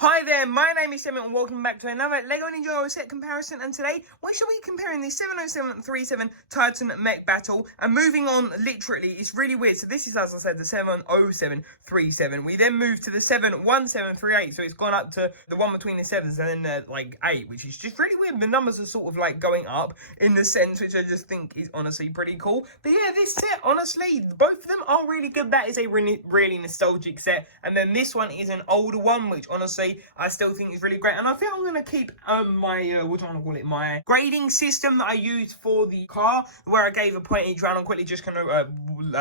Hi there, my name is Simon and welcome back to another LEGO Ninjago set comparison, and today we shall be comparing the 70737 Titan Mech Battle, and moving on, literally, it's really weird. So this is, as I said, the 70737. We then moved to the 71738, so it's gone up to the one between the 7s and then like 8, which is just really weird. The numbers are sort of like going up in the sense, which I just think is honestly pretty cool. But yeah, this set, honestly, both of them are really good. That is a really nostalgic set, and then this one is an older one, which honestly I still think is really great. And I think I'm going to keep my what do I want to call it, my grading system that I used for the car, where I gave a point each round. I'm quickly just going to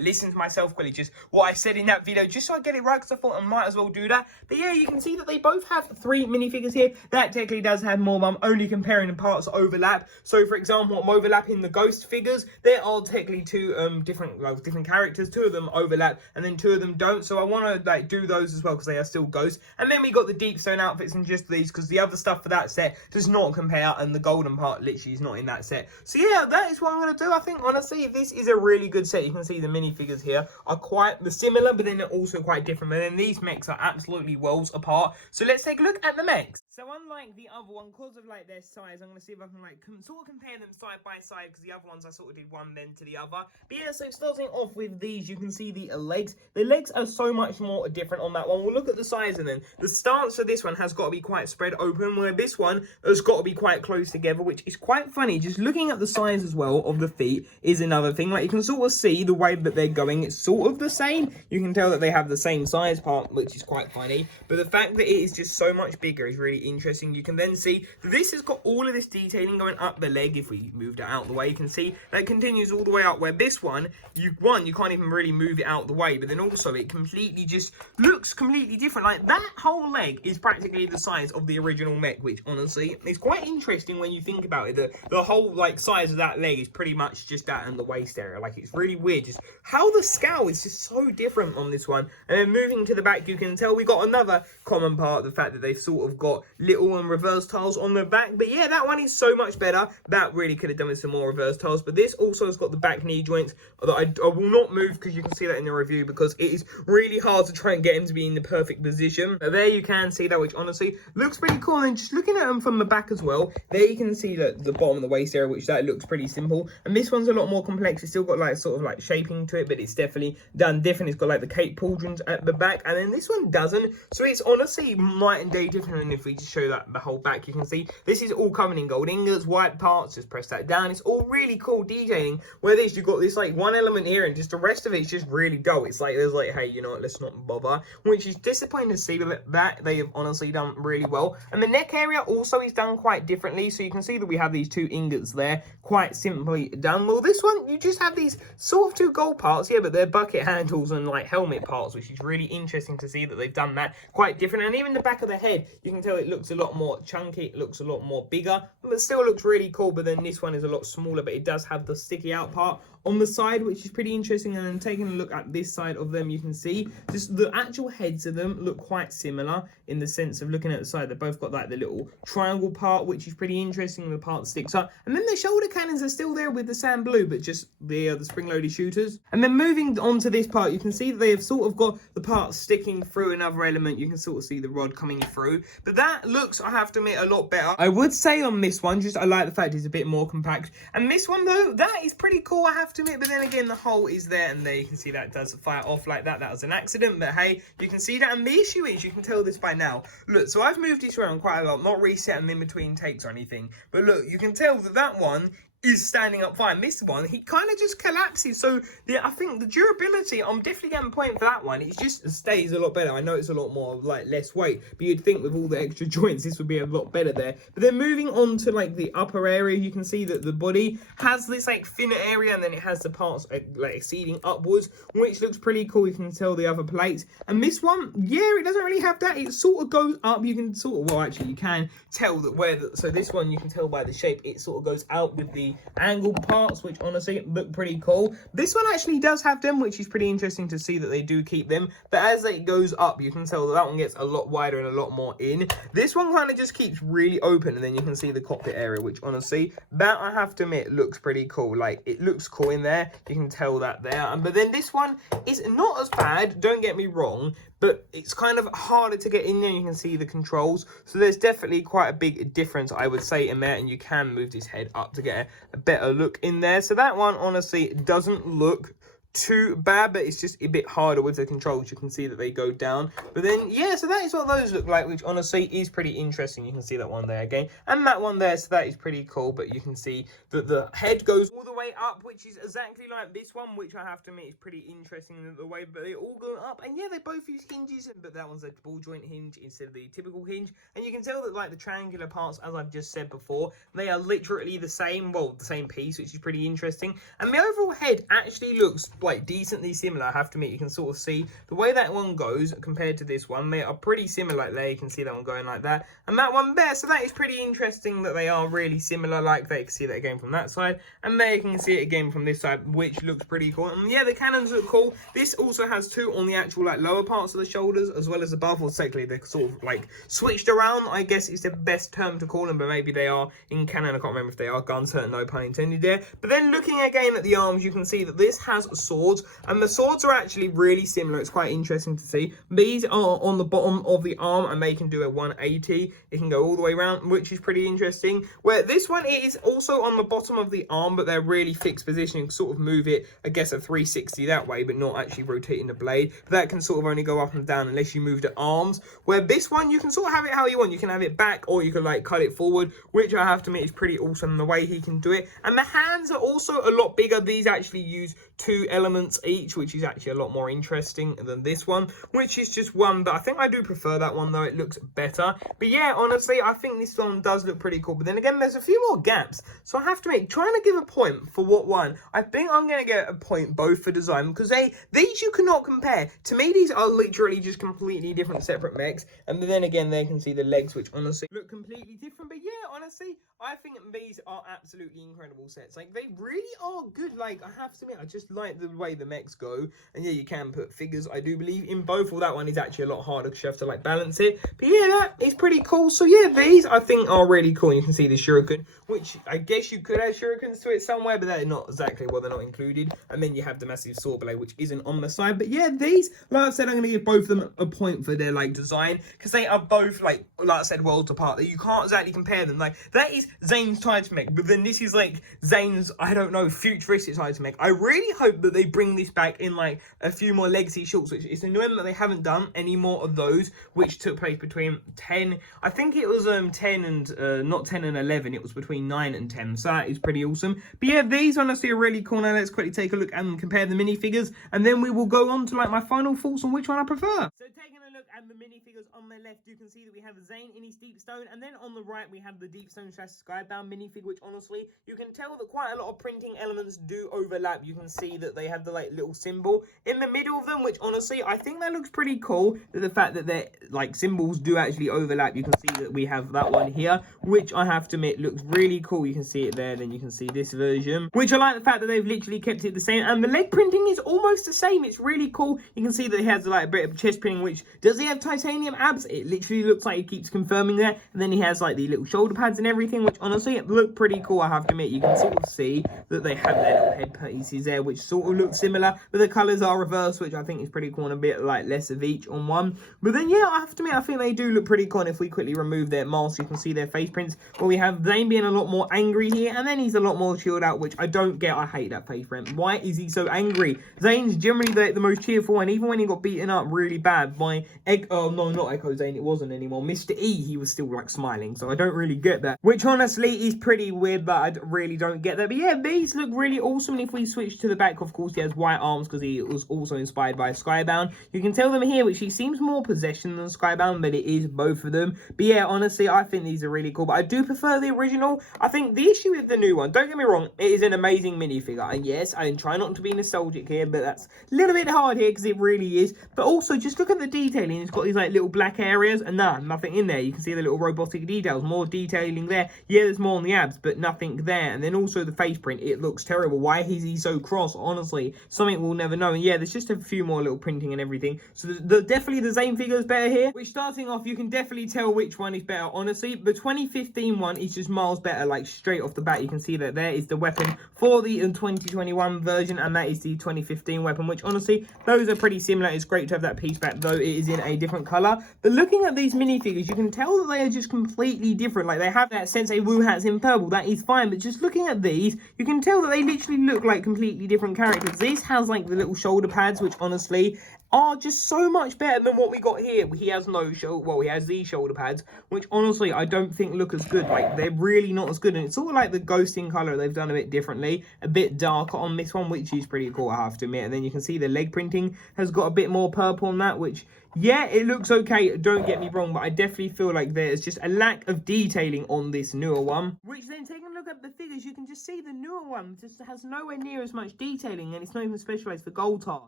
listen to myself quickly, just what I said in that video, just so I get it right, because I thought I might as well do that. But yeah, you can see that they both have 3 minifigures here. That technically does have more, but I'm only comparing the parts that overlap. So for example, I'm overlapping the ghost figures. There are technically 2 different characters. 2 of them overlap and then 2 of them don't, so I want to like do those as well because they are still ghosts. And then we got the deep stone outfits and just these, because the other stuff for that set does not compare, and the golden part literally is not in that set. So yeah, that is what I'm going to do. I think honestly this is a really good set. You can see the minifigures here are quite similar, but then they're also quite different. But then these mechs are absolutely worlds apart. So let's take a look at the mechs. So unlike the other one, because of like their size, I'm going to see if I can like sort of compare them side by side, because the other ones I sort of did one then to the other. But yeah, so starting off with these, you can see the legs. The legs are so much more different on that one. We'll look at the size, and then the stance for this one has got to be quite spread open, where this one has got to be quite close together, which is quite funny. Just looking at the size as well of the feet is another thing. Like you can sort of see the way that they're going, it's sort of the same. You can tell that they have the same size part, which is quite funny. But the fact that it is just so much bigger is really interesting. You can then see that this has got all of this detailing going up the leg. If we moved it out the way, you can see that it continues all the way out, where this one, you can't even really move it out the way, but then also it completely just looks completely different. Like that whole leg is practically the size of the original mech, which honestly is quite interesting when you think about it. The whole like size of that leg is pretty much just that and the waist area. Like it's really weird just how the scale is just so different on this one. And then moving to the back, you can tell we got another common part, the fact that they've sort of got little and reverse tiles on the back. But yeah, that one is so much better. That really could have done with some more reverse tiles. But this also has got the back knee joints that I will not move, because you can see that in the review, because it is really hard to try and get him to be in the perfect position. But there you can see that, which honestly looks pretty cool. And just looking at them from the back as well, there you can see that the bottom of the waist area, which that looks pretty simple. And this one's a lot more complex. It's still got like sort of like shaping to it, but it's definitely done different. It's got like the cape pauldrons at the back, and then this one doesn't. So it's honestly night and day different. And if we just show that the whole back, you can see this is all covered in gold ingots, white parts. Just press that down. It's all really cool detailing, where this you've got this like one element here, and just the rest of it's just really dull. It's like there's like, hey, you know what, let's not bother, which is disappointing to see, but that they have honestly done really well. And the neck area also is done quite differently. So you can see that we have these 2 ingots there, quite simply done. Well, this one you just have these sort of 2 gold parts, yeah, but they're bucket handles and like helmet parts, which is really interesting to see that they've done that quite different. And even the back of the head, you can tell it looks a lot more chunky, it looks a lot more bigger, but still looks really cool. But then this one is a lot smaller, but it does have the sticky out part on the side, which is pretty interesting. And then taking a look at this side of them, you can see just the actual heads of them look quite similar in the sense of looking at the side. They've both got like the little triangle part, which is pretty interesting. The part sticks up, and then the shoulder cannons are still there with the sand blue, but just the spring-loaded shooters. And then moving on to this part, you can see that they have sort of got the part sticking through another element. You can sort of see the rod coming through, but that looks, I have to admit, a lot better. I would say on this one, just I like the fact it's a bit more compact. And this one though, that is pretty cool, I have to admit. But then again, the hole is there, and there you can see that does fire off like that. That was an accident, but hey, you can see that. And the issue is, you can tell this by now. Look, so I've moved this around quite a lot, not resetting them in between takes or anything. But look, you can tell that that one is standing up fine. This one, he kind of just collapses. So I think the durability, I'm definitely getting a point for that one. It just stays a lot better. I know it's a lot more like less weight, but you'd think with all the extra joints this would be a lot better there. But then moving on to like the upper area, you can see that the body has this like thinner area, and then it has the parts like exceeding upwards, which looks pretty cool. You can tell the other plates. And this one, yeah, it doesn't really have that. It sort of goes up. You can sort of, well, actually you can tell that so this one, you can tell by the shape, it sort of goes out with the angled parts, which honestly look pretty cool. This one actually does have them, which is pretty interesting to see that they do keep them. But as it goes up, you can tell that one gets a lot wider and a lot more in. This one kind of just keeps really open, and then you can see the cockpit area, which honestly, that I have to admit looks pretty cool. Like it looks cool in there. You can tell that there. But then this one is not as bad, don't get me wrong, but it's kind of harder to get in there. You can see the controls, so there's definitely quite a big difference, I would say, in there, and you can move this head up to get a better look in there. So that one honestly doesn't look too bad, but it's just a bit harder with the controls. You can see that they go down, but then yeah, so that is what those look like, which honestly is pretty interesting. You can see that one there again, and that one there, so that is pretty cool. But you can see that the head goes all the way up, which is exactly like this one, which I have to admit is pretty interesting, the way but they all go up. And yeah, they both use hinges, but that one's a ball joint hinge instead of the typical hinge, and you can tell that like the triangular parts, as I've just said before, they are literally the same, well, the same piece, which is pretty interesting. And the overall head actually looks like decently similar, I have to admit. You can sort of see the way that one goes compared to this one. They are pretty similar. Like there, you can see that one going like that, and that one there. So that is pretty interesting that they are really similar like that. You can see that again from that side, and there you can see it again from this side, which looks pretty cool. And yeah, the cannons look cool. This also has two on the actual like lower parts of the shoulders as well as above, or technically they're sort of like switched around, I guess is the best term to call them, but maybe they are in canon. I can't remember if they are guns, no pun intended there. But then looking again at the arms, you can see that this has swords, and the swords are actually really similar. It's quite interesting to see. These are on the bottom of the arm, and they can do a 180. It can go all the way around, which is pretty interesting. Where this one is also on the bottom of the arm, but they're really fixed position. You can sort of move it, I guess, a 360 that way, but not actually rotating the blade. But that can sort of only go up and down unless you move the arms. Where this one, you can sort of have it how you want. You can have it back, or you can like cut it forward, which I have to admit is pretty awesome the way he can do it. And the hands are also a lot bigger. These actually use 2 elements each, which is actually a lot more interesting than this one, which is just one. But I think I do prefer that one, though. It looks better. But yeah, honestly, I think this one does look pretty cool. But then again, there's a few more gaps, so I have to make trying to give a point for what one. I think I'm going to get a point both for design, because these you cannot compare. To me, these are literally just completely different separate mechs. And then again, there you can see the legs, which honestly look completely different. But yeah, honestly, I think these are absolutely incredible sets. Like, they really are good. Like, I have to admit, I just like the way the mechs go. And yeah, you can put figures, I do believe, in both. Well, that one is actually a lot harder because you have to like balance it. But yeah, that is pretty cool. So yeah, these I think are really cool. You can see the shuriken, which I guess you could add shurikens to it somewhere, but they're not exactly, well, they're not included. And then you have the massive sword blade, which isn't on the side. But yeah, these, like I said, I'm going to give both of them a point for their like design, because they are both like I said, worlds apart. You can't exactly compare them. Like, that is Zanes Titan Mech, but then this is like Zane's, I don't know, futuristic Titan Mech. I really hope that they bring this back in like a few more legacy shorts, which is annoying that they haven't done any more of those, which took place between 10, I think it was 10 and not 10 and 11, it was between 9 and 10, so that is pretty awesome. But yeah, these honestly are really cool. Now let's quickly take a look and compare the minifigures, and then we will go on to like my final thoughts on which one I prefer. So taking a look at the minifigures, on my left you can see that we have Zane in his deep stone, and then on the right we have the deep stone / skybound minifig, which honestly you can tell that quite a lot of printing elements do overlap. You can see that they have the like little symbol in the middle of them, which honestly I think that looks pretty cool. The fact that their like symbols do actually overlap. You can see that we have that one here, which I have to admit looks really cool. You can see it there, then you can see this version, which I like the fact that they've literally kept it the same, and the leg printing is almost the same. It's really cool. You can see that he has like a bit of chest printing, which does he have titanium abs? It literally looks like he keeps confirming that. And then he has like the little shoulder pads and everything, which honestly look pretty cool. I have to admit, you can sort of see that they have their little head pieces there, which sort of look similar, but the colors are reversed, which I think is pretty cool, and a bit like less of each on one. But then yeah, I have to admit, I think they do look pretty cool. And if we quickly remove their masks, you can see their face prints, where we have Zane being a lot more angry here, and then he's a lot more chilled out, which I don't get. I hate that face print. Why is he so angry? Zane's generally the most cheerful, and even when he got beaten up really bad by not Echo Zane, it wasn't anymore, Mr. E, he was still like smiling. So I don't really get that, which honestly is pretty weird, but I really don't get that. But yeah, these look really awesome. And if we switch to the back, of course he has white arms because he was also inspired by Skybound. You can tell them here, which he seems more possession than Skybound, but it is both of them. But yeah, honestly, I think these are really cool, but I do prefer the original. I think the issue with the new one, don't get me wrong, it is an amazing minifigure, and yes, I try not to be nostalgic here, but that's a little bit hard here because it really is. But also, just look at the detail. detailing. It's got these like little black areas and nothing in there. You can see the little robotic details, more detailing there. Yeah, there's more on the abs, but nothing there. And then also the face print, it looks terrible. Why is he so cross? Honestly, something we'll never know. And yeah, there's just a few more little printing and everything. So definitely the Zane figure is better here. Which, starting off, you can definitely tell which one is better. Honestly, the 2015 one is just miles better. Like straight off the bat, you can see that there is the weapon for the 2021 version, and that is the 2015 weapon. Which honestly, those are pretty similar. It's great to have that piece back, though it is in a different color. But looking at these minifigures, you can tell that they are just completely different. Like they have that Sensei Wu hats in purple. That is fine, but just looking at these, you can tell that they literally look like completely different characters. This has like the little shoulder pads, which honestly are just so much better than what we got here. He has no shoulder, well, he has these shoulder pads, which honestly I don't think look as good. Like they're really not as good, and it's sort of like the ghosting color they've done a bit differently, a bit darker on this one, which is pretty cool, I have to admit. And then you can see the leg printing has got a bit more purple on that, which yeah, it looks okay, don't get me wrong, but I definitely feel like there's just a lack of detailing on this newer one. Which then, taking a look at the figures, you can just see the newer one just has nowhere near as much detailing, and it's not even specialized for gold tar.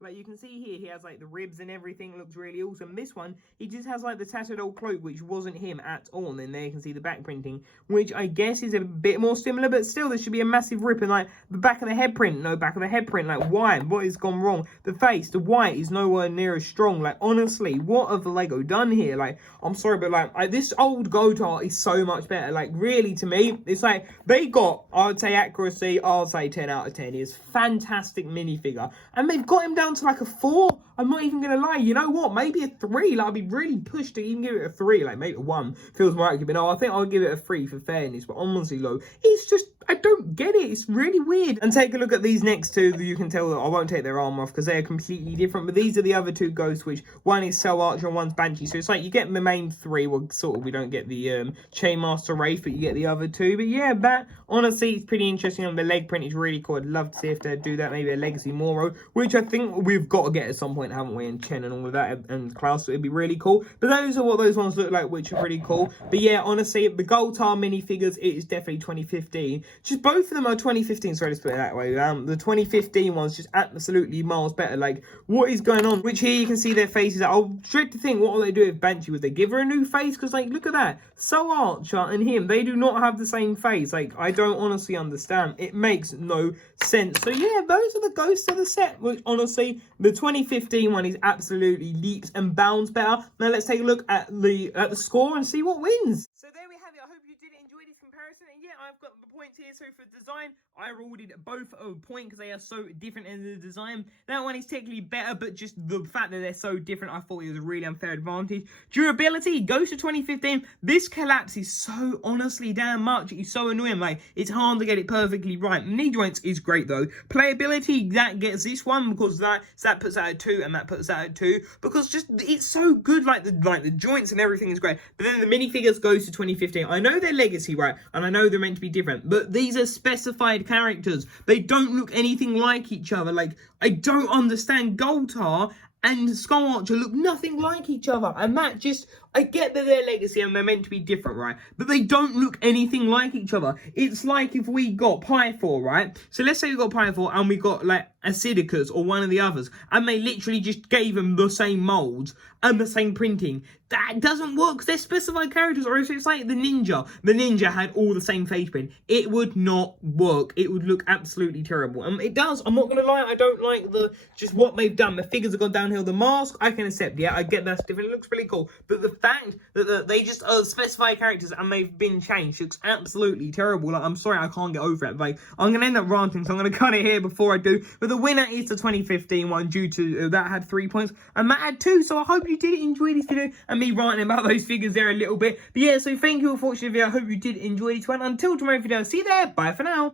Like you can see here, he has like the ribs and everything, looks really awesome. This one, he just has like the tattered old cloak, which wasn't him at all. And then there you can see the back printing, which I guess is a bit more similar, but still there should be a massive rip. And like the back of the head print, no back of the head print, like why? What has gone wrong? The face, the white is nowhere near as strong. Like honestly, what have the Lego done here? Like I'm sorry, but like this old Gotar is so much better. Like really, to me, it's like they got, I would say accuracy, I'll say 10 out of 10. It's fantastic minifigure, and they've got him down to like a 4. I'm not even gonna lie, you know what, maybe a 3. Like I'd be really pushed to even give it a 3. Like maybe a 1 feels more accurate, but no, I think I'll give it a 3 for fairness. But honestly though, it's just, I don't get it. It's really weird. And take a look at these next two. You can tell that I won't take their arm off because they are completely different. But these are the other two ghosts, which one is Cell Archer and one's Banshee. So it's like you get the main 3. Well, sort of, we don't get the Chainmaster Wraith, but you get the other 2. But yeah, that honestly is pretty interesting. And the leg print is really cool. I'd love to see if they do that. Maybe a Legacy Moro, which I think we've got to get at some point, haven't we? And Chen and all of that, and Klaus, so it'd be really cool. But those are what those ones look like, which are pretty cool. But yeah, honestly, the Goldtar minifigures, it is definitely 2015. Just both of them are 2015, sorry, let's put it that way. The 2015 one's just absolutely miles better. Like, what is going on? Which here you can see their faces. I'll dread to think, what will they do with Banshee? Would they give her a new face? Because, like, look at that. So Archer and him, they do not have the same face. Like, I don't honestly understand. It makes no sense. So yeah, those are the ghosts of the set, which honestly, the 2015 one is absolutely leaps and bounds better. Now let's take a look at the score and see what wins. So there we have it. I hope you did enjoy this comparison. And yeah, I've got the points here. So for design, I awarded both a point because they are so different in the design. That one is technically better, but just the fact that they're so different, I thought it was a really unfair advantage. Durability goes to 2015. This collapses so honestly damn much. It's so annoying. Like, it's hard to get it perfectly right. Knee joints is great though. Playability, that gets this one because that puts that at 2 and that puts that at 2 because just it's so good. Like the joints and everything is great. But then the minifigures goes to 2015. I know they're legacy, right? And I know they're meant to be different, but these are specified characters. They don't look anything like each other. Like, I don't understand. Goldtar and Skull Archer look nothing like each other, and that just, I get that they're legacy and they're meant to be different, right? But they don't look anything like each other. It's like if we got Pythor, right? So let's say we got Pythor and we got like Acidicus or one of the others, and they literally just gave them the same molds and the same printing. That doesn't work because they're specified characters. Or if it's like the Ninja had all the same face print, it would not work. It would look absolutely terrible. And it does. I'm not gonna lie, I don't like just what they've done. The figures have gone downhill. The mask, I can accept. Yeah, I get that's different. It looks really cool. But the fact that they just are specified characters and they've been changed looks absolutely terrible. Like, I'm sorry, I can't get over it. Like, I'm gonna end up ranting, so I'm gonna cut it here before I do. But the winner is the 2015 one due to that had 3 points and Matt had 2. So I hope you did enjoy this video and me ranting about those figures there a little bit. But yeah, so thank you all for watching the video. I hope you did enjoy this one. Until tomorrow video, see you there. Bye for now.